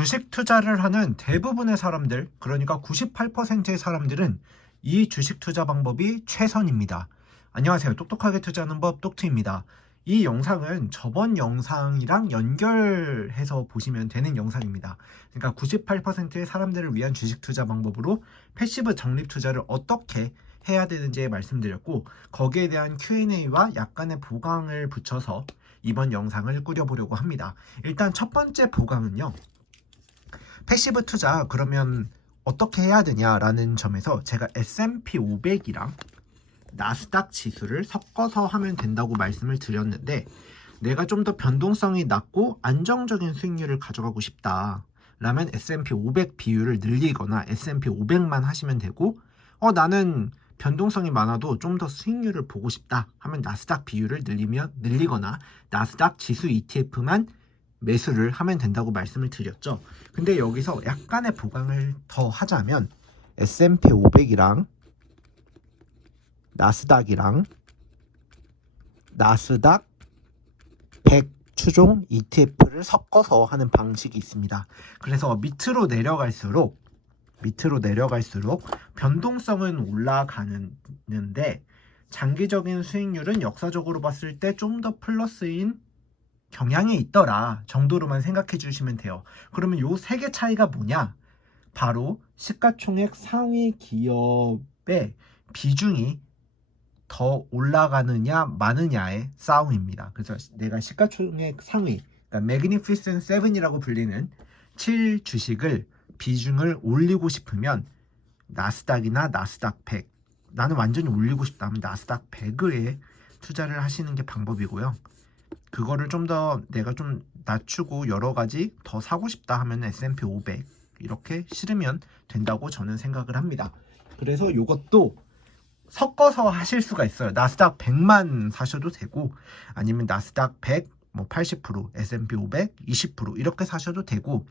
주식 투자를 하는 대부분의 사람들, 그러니까 98%의 사람들은 이 주식 투자 방법이 최선입니다. 안녕하세요. 똑똑하게 투자하는 법 똑투입니다. 이 영상은 저번 영상이랑 연결해서 보시면 되는 영상입니다. 그러니까 98%의 사람들을 위한 주식 투자 방법으로 패시브 적립 투자를 어떻게 해야 되는지 말씀드렸고, 거기에 대한 Q&A와 약간의 보강을 붙여서 이번 영상을 꾸려보려고 합니다. 일단 첫 번째 보강은요, 패시브 투자 그러면 어떻게 해야 되냐라는 점에서 제가 S&P 500이랑 나스닥 지수를 섞어서 하면 된다고 말씀을 드렸는데, 내가 좀 더 변동성이 낮고 안정적인 수익률을 가져가고 싶다 라면 S&P 500 비율을 늘리거나 S&P 500만 하시면 되고, 나는 변동성이 많아도 좀 더 수익률을 보고 싶다 하면 나스닥 비율을 늘리거나 나스닥 지수 ETF만 매수를 하면 된다고 말씀을 드렸죠. 근데 여기서 약간의 보강을 더 하자면 S&P 500이랑 나스닥이랑 나스닥 100 추종 ETF를 섞어서 하는 방식이 있습니다. 그래서 밑으로 내려갈수록 변동성은 올라가는데 장기적인 수익률은 역사적으로 봤을 때 좀 더 플러스인 경향이 있더라 정도로만 생각해 주시면 돼요. 그러면 요 세 개 차이가 뭐냐? 바로 시가총액 상위 기업의 비중이 더 올라가느냐 마느냐의 싸움입니다. 그래서 내가 시가총액 상위, 그러니까 Magnificent 7이라고 불리는 7 주식을 비중을 올리고 싶으면 나스닥이나 나스닥 100, 나는 완전히 올리고 싶다 하면 나스닥 100에 투자를 하시는 게 방법이고요. 그거를 좀 더 내가 좀 낮추고 여러 가지 더 사고 싶다 하면 S&P 500 이렇게 실으면 된다고 저는 생각을 합니다. 그래서 이것도 섞어서 하실 수가 있어요. 나스닥 100만 사셔도 되고, 아니면 나스닥 100 80%, S&P 500 20% 이렇게 사셔도 되고,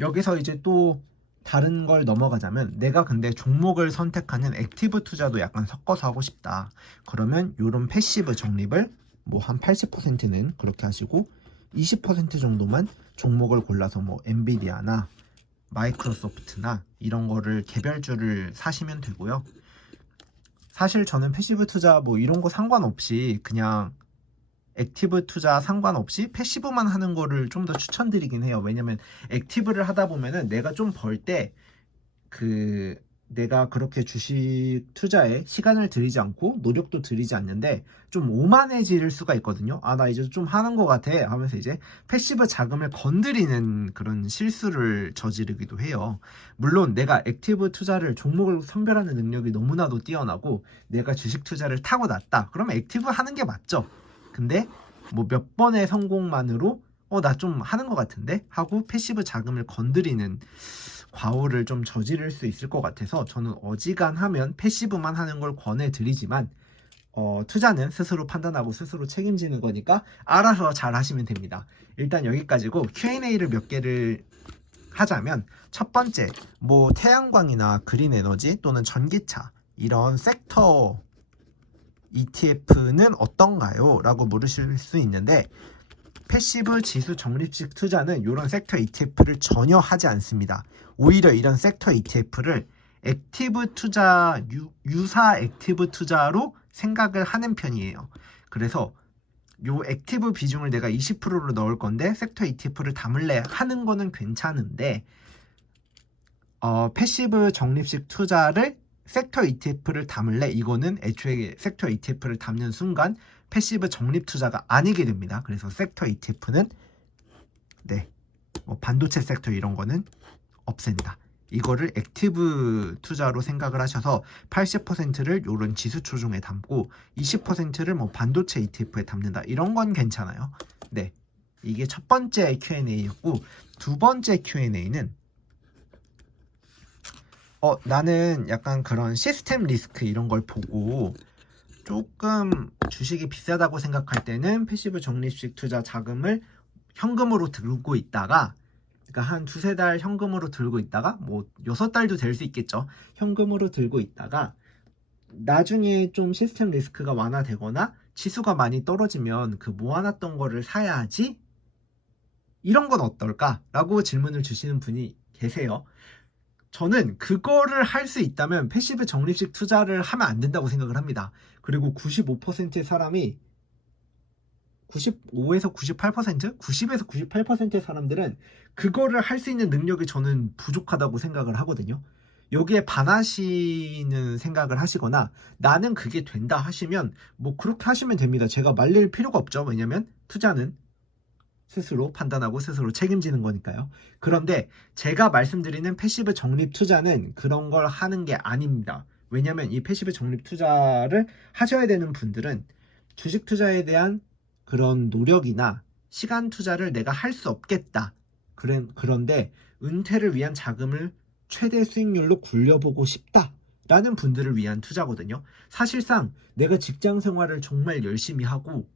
여기서 이제 또 다른 걸 넘어가자면, 내가 근데 종목을 선택하는 액티브 투자도 약간 섞어서 하고 싶다. 그러면 이런 패시브 적립을 한 80%는 그렇게 하시고 20% 정도만 종목을 골라서 엔비디아나 마이크로소프트나 이런 거를 개별주를 사시면 되고요. 사실 저는 패시브 투자 이런 거 상관없이 그냥 액티브 투자 상관없이 패시브만 하는 거를 좀 더 추천드리긴 해요. 왜냐면 액티브를 하다 보면은 내가 좀 벌 때 내가 그렇게 주식 투자에 시간을 들이지 않고 노력도 들이지 않는데 좀 오만해질 수가 있거든요. 나 이제 좀 하는 것 같아 하면서 이제 패시브 자금을 건드리는 그런 실수를 저지르기도 해요. 물론 내가 액티브 투자를 종목을 선별하는 능력이 너무나도 뛰어나고 내가 주식 투자를 타고났다 그러면 액티브 하는 게 맞죠. 근데 몇 번의 성공만으로 나 좀 하는 것 같은데 하고 패시브 자금을 건드리는 과오를 좀 저지를 수 있을 것 같아서 저는 어지간하면 패시브만 하는 걸 권해드리지만, 투자는 스스로 판단하고 스스로 책임지는 거니까 알아서 잘 하시면 됩니다. 일단 여기까지고, Q&A를 몇 개를 하자면, 첫 번째 태양광이나 그린 에너지 또는 전기차 이런 섹터 ETF는 어떤가요? 라고 물으실 수 있는데, 패시브 지수 적립식 투자는 이런 섹터 ETF를 전혀 하지 않습니다. 오히려 이런 섹터 ETF를 액티브 투자, 유사 액티브 투자로 생각을 하는 편이에요. 그래서 요 액티브 비중을 내가 20%로 넣을 건데 섹터 ETF를 담을래 하는 거는 괜찮은데, 패시브 적립식 투자를 섹터 ETF를 담을래, 이거는 애초에 섹터 ETF를 담는 순간 패시브 적립 투자가 아니게 됩니다. 그래서 섹터 ETF는 반도체 섹터 이런 거는 없앱니다. 이거를 액티브 투자로 생각을 하셔서 80%를 이런 지수 초중에 담고 20%를 반도체 ETF에 담는다. 이런 건 괜찮아요. 이게 첫 번째 Q&A였고, 두 번째 Q&A는 나는 약간 그런 시스템 리스크 이런 걸 보고 조금 주식이 비싸다고 생각할 때는 패시브 적립식 투자 자금을 현금으로 들고 있다가, 그러니까 한 두세 달 현금으로 들고 있다가 6달도 될 수 있겠죠. 현금으로 들고 있다가 나중에 좀 시스템 리스크가 완화되거나 지수가 많이 떨어지면 그 모아놨던 거를 사야지 이런 건 어떨까? 라고 질문을 주시는 분이 계세요. 저는 그거를 할 수 있다면 패시브 적립식 투자를 하면 안 된다고 생각을 합니다. 그리고 95%의 사람이 95에서 98%? 90에서 98%의 사람들은 그거를 할 수 있는 능력이 저는 부족하다고 생각을 하거든요. 여기에 반하시는 생각을 하시거나 나는 그게 된다 하시면 뭐 그렇게 하시면 됩니다. 제가 말릴 필요가 없죠. 왜냐면 투자는 스스로 판단하고 스스로 책임지는 거니까요. 그런데 제가 말씀드리는 패시브 적립 투자는 그런 걸 하는 게 아닙니다. 왜냐면 이 패시브 적립 투자를 하셔야 되는 분들은 주식 투자에 대한 그런 노력이나 시간 투자를 내가 할 수 없겠다. 그런데 은퇴를 위한 자금을 최대 수익률로 굴려보고 싶다. 라는 분들을 위한 투자거든요. 사실상 내가 직장 생활을 정말 열심히 하고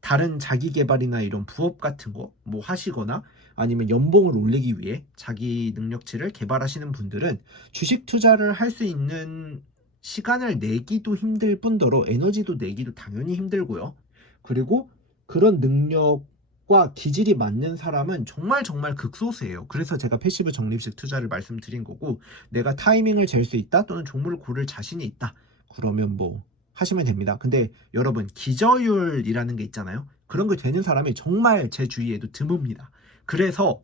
다른 자기 개발이나 이런 부업 같은 거 뭐 하시거나 아니면 연봉을 올리기 위해 자기 능력치를 개발하시는 분들은 주식 투자를 할 수 있는 시간을 내기도 힘들 뿐더러 에너지도 내기도 당연히 힘들고요. 그리고 그런 능력과 기질이 맞는 사람은 정말 정말 극소수예요. 그래서 제가 패시브 적립식 투자를 말씀드린 거고, 내가 타이밍을 잴 수 있다 또는 종목을 고를 자신이 있다 그러면 뭐 하시면 됩니다. 근데 여러분 기저율이라는 게 있잖아요. 그런 게 되는 사람이 정말 제 주위에도 드뭅니다. 그래서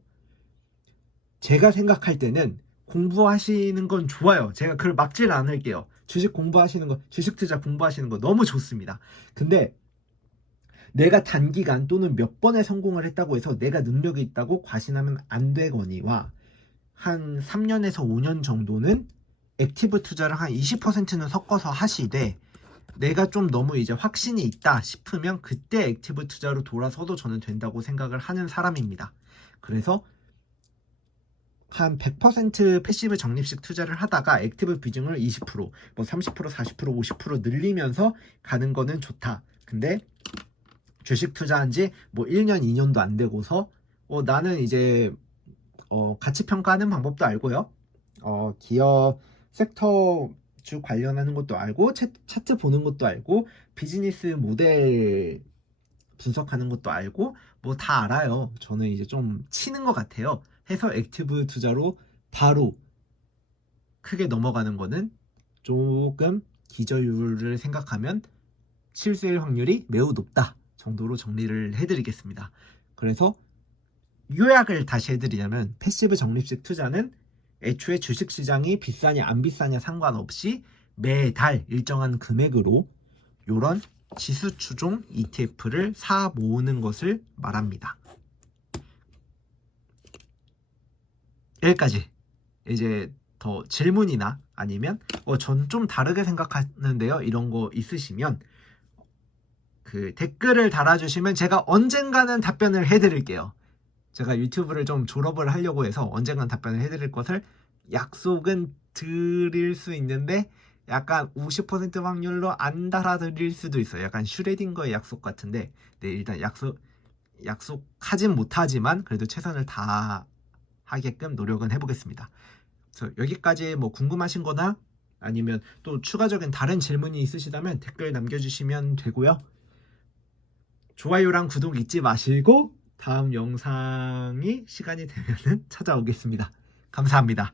제가 생각할 때는 공부하시는 건 좋아요. 제가 그걸 막질 않을게요. 주식 공부하시는 거, 주식 투자 공부하시는 거 너무 좋습니다. 근데 내가 단기간 또는 몇 번에 성공을 했다고 해서 내가 능력이 있다고 과신하면 안 되거니와 한 3년에서 5년 정도는 액티브 투자를 한 20%는 섞어서 하시되 내가 좀 너무 이제 확신이 있다 싶으면 그때 액티브 투자로 돌아서도 저는 된다고 생각을 하는 사람입니다. 그래서 한 100% 패시브 적립식 투자를 하다가 액티브 비중을 20%, 뭐 30%, 40%, 50% 늘리면서 가는 거는 좋다. 근데 주식 투자한 지 뭐 1년, 2년도 안 되고서 나는 이제 가치 평가하는 방법도 알고요. 기업 섹터 주 관련하는 것도 알고 차트 보는 것도 알고 비즈니스 모델 분석하는 것도 알고 뭐 다 알아요. 저는 이제 좀 치는 것 같아요. 해서 액티브 투자로 바로 크게 넘어가는 거는 조금 기저율을 생각하면 실수일 확률이 매우 높다 정도로 정리를 해드리겠습니다. 그래서 요약을 다시 해드리자면 패시브 적립식 투자는 애초에 주식시장이 비싸냐 안 비싸냐 상관없이 매달 일정한 금액으로 이런 지수 추종 ETF를 사 모으는 것을 말합니다. 여기까지. 이제 더 질문이나 아니면 전 좀 다르게 생각하는데요 이런 거 있으시면 그 댓글을 달아주시면 제가 언젠가는 답변을 해드릴게요. 제가 유튜브를 좀 졸업을 하려고 해서 언젠간 답변을 해드릴 것을 약속은 드릴 수 있는데 약간 50% 확률로 안 달아드릴 수도 있어요. 약간 슈레딩거의 약속 같은데 네, 일단 약속하진 못하지만 그래도 최선을 다하게끔 노력은 해보겠습니다. 그래서 여기까지 뭐 궁금하신 거나 아니면 또 추가적인 다른 질문이 있으시다면 댓글 남겨주시면 되고요. 좋아요랑 구독 잊지 마시고 다음 영상이 시간이 되면 찾아오겠습니다. 감사합니다.